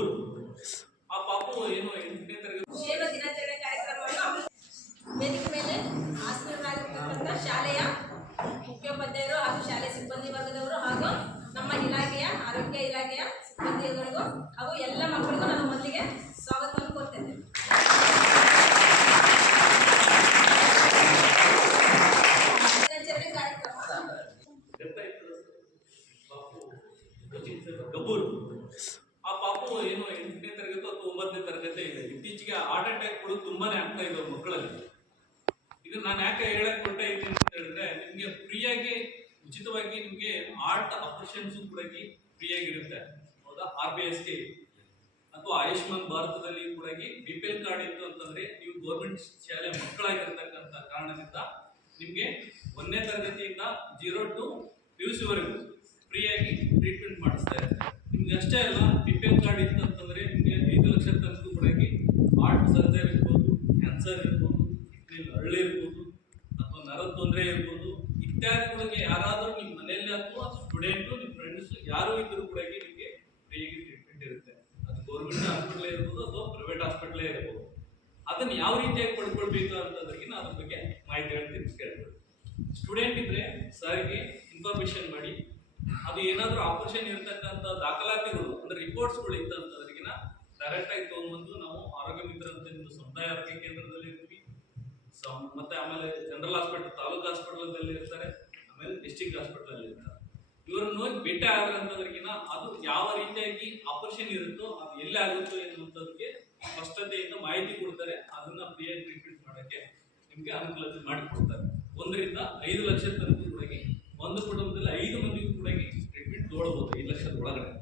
ಹುಡುಗರು ಆ ಪಾಪು ಏನು ಎಂಟನೇ ತರಗತಿ ದಿನಾಚರಣೆ ಕಾರ್ಯಕ್ರಮವನ್ನು ವೇದಿಕೆ ಮೇಲೆ ಆಸೀನರಾಗಿರ್ತಕ್ಕಂಥ ಶಾಲೆಯ ಮುಖ್ಯೋಪಾಧ್ಯಾಯರು ಹಾಗೂ ಶಾಲೆಯ ಸಿಬ್ಬಂದಿ ವರ್ಗದವರು ಹಾಗೂ ನಮ್ಮ ಇಲಾಖೆಯ ಆರೋಗ್ಯ ಇಲಾಖೆಯ ಸಿಬ್ಬಂದಿಗಳಿಗೂ ಹಾಗೂ ಎಲ್ಲ ಮಕ್ಕಳಿಗೂ ನಾನು ಮೊದಲಿಗೆ ಸ್ವಾಗತವನ್ನು ಕೋರ್ತೇನೆ ಗಬ್ಬೂರು ಇತ್ತೀಚೆಗೆ ಹಾರ್ಟ್ ಅಟ್ಯಾಕ್ಗಳು ತುಂಬಾನೇ ಆಗ್ತಾ ಇದ್ದಾವೆ ಮಕ್ಕಳಲ್ಲಿ. ಇದು ನಾನು ಯಾಕೆ ಹೇಳಕ್ ಹೊರಟ ಅಂತ ಹೇಳಿದ್ರೆ, ನಿಮ್ಗೆ ಫ್ರೀಯಾಗಿ, ಉಚಿತವಾಗಿ ನಿಮ್ಗೆ ಹಾರ್ಟ್ ಆಪರೇಷನ್ಸ್ ಕೂಡ ಫ್ರೀಯಾಗಿರುತ್ತೆ. ಹೌದಾ? ಆರ್ ಬಿ ಎಸ್ ಕೆ ಅಥವಾ ಆಯುಷ್ಮಾನ್ ಭಾರತದಲ್ಲಿ ಕೂಡ ಬಿ ಪಿ ಎಲ್ ಕಾರ್ಡ್ ಇತ್ತು ಅಂತಂದ್ರೆ ನೀವು ಗೌರ್ಮೆಂಟ್ ಶಾಲೆ ಮಕ್ಕಳಾಗಿರ್ತಕ್ಕಂಥ ಕಾರಣದಿಂದ ನಿಮ್ಗೆ ಒಂದನೇ ತರಗತಿಯಿಂದ ಜೀರೋ ಟು ಯು ಸಿವರೆಗೂ ಫ್ರೀಯಾಗಿ ಟ್ರೀಟ್ಮೆಂಟ್ ಮಾಡಿಸ್ತಾ ಇರ್ತಾರೆ. ನಿಮ್ಗೆ ಅಷ್ಟೇ ಅಲ್ಲ ಬಿ ಪಿ ಎಲ್ ಕಾರ್ಡ್ ಇತ್ತು ಅಂತಂದ್ರೆ ನಿಮ್ಗೆ ಐದು ಲಕ್ಷ ತನಕ ಕೂಡ ಹಾರ್ಟ್ ಸರ್ಜರಿ ಇರ್ಬೋದು ಕ್ಯಾನ್ಸರ್ ಇರ್ಬೋದು, ಕಿಡ್ನಿ ಹಳ್ಳಿ ಇರ್ಬೋದು, ಅಥವಾ ನರ ತೊಂದರೆ ಇರ್ಬೋದು, ಇತ್ಯಾದಿಗಳಿಗೆ ಯಾರಾದರೂ ನಿಮ್ಮ ಮನೆಯಲ್ಲಿ ಅಥವಾ ಸ್ಟೂಡೆಂಟು ನಿಮ್ಮ ಫ್ರೆಂಡ್ಸ್ ಯಾರು ಇದ್ದರೂ ಕೂಡ ನಿಮಗೆ ಫ್ರೀಯಾಗಿ ಟ್ರೀಟ್ಮೆಂಟ್ ಇರುತ್ತೆ. ಅದು ಗೌರ್ಮೆಂಟ್ ಹಾಸ್ಪಿಟ್ಲೇ ಇರ್ಬೋದು ಅಥವಾ ಪ್ರೈವೇಟ್ ಹಾಸ್ಪಿಟ್ಲೇ ಇರ್ಬೋದು. ಅದನ್ನು ಯಾವ ರೀತಿಯಾಗಿ ಪಡ್ಕೊಳ್ಬೇಕು ಅಂತದ್ರಿಗೆ ನಾನು ಅದ್ರ ಬಗ್ಗೆ ಮಾಹಿತಿ ಹೇಳ್ತೀನಿ ಕೇಳ್ಬೋದು ಸ್ಟೂಡೆಂಟ್ ಇದ್ರೆ ಸರ್ಗೆ ಇನ್ಫಾರ್ಮೇಶನ್ ಮಾಡಿ, ಅದು ಏನಾದರೂ ಆಪರೇಷನ್ ಇರತಕ್ಕಂಥ ದಾಖಲಾತಿಗಳು, ಅಂದರೆ ರಿಪೋರ್ಟ್ಸ್ಗಳು ಇತ್ತು ಡೈರೆಕ್ಟಾಗಿ ತಗೊಂಡ್ಬಂದು ನಾವು ಆರೋಗ್ಯ ಮಿತ್ರ ಅಂತ ಒಂದು ಸಮುದಾಯ ಆರೋಗ್ಯ ಕೇಂದ್ರದಲ್ಲಿ ಇರ್ತೀವಿ ಸಮ್- ಮತ್ತೆ ಆಮೇಲೆ ಜನರಲ್ ಹಾಸ್ಪಿಟಲ್, ತಾಲೂಕು ಹಾಸ್ಪಿಟಲ್ ಇರ್ತಾರೆ, ಆಮೇಲೆ ಡಿಸ್ಟಿಕ್ ಹಾಸ್ಪಿಟಲ್ ಇರ್ತಾರೆ. ಇವ್ರನ್ನ ಹೋಗಿ ಆದ್ರೆ ಅಂತಂದ್ರಿಗಿನ ಅದು ಯಾವ ರೀತಿಯಾಗಿ ಆಪರೇಷನ್ ಇರುತ್ತೋ ಅದು ಎಲ್ಲಿ ಆಗುತ್ತೋ ಎನ್ನುವಂಥದ್ದಕ್ಕೆ ಸ್ಪಷ್ಟತೆಯಿಂದ ಮಾಹಿತಿ ಕೊಡ್ತಾರೆ. ಅದನ್ನ ಫ್ರೀಯಾಗಿ ಟ್ರೀಟ್ಮೆಂಟ್ ಮಾಡೋಕ್ಕೆ ನಿಮ್ಗೆ ಅನುಕೂಲತೆ ಮಾಡಿಕೊಡ್ತಾರೆ. ಒಂದರಿಂದ ಐದು ಲಕ್ಷ ತನಕ ಕೂಡ ಒಂದು ಕುಟುಂಬದಲ್ಲಿ ಐದು ಮಂದಿಗೂ ಕೂಡ ಟ್ರೀಟ್ಮೆಂಟ್ ತೊಗೊಳ್ಬಹುದು ಐದು ಲಕ್ಷದ ಒಳಗಡೆ.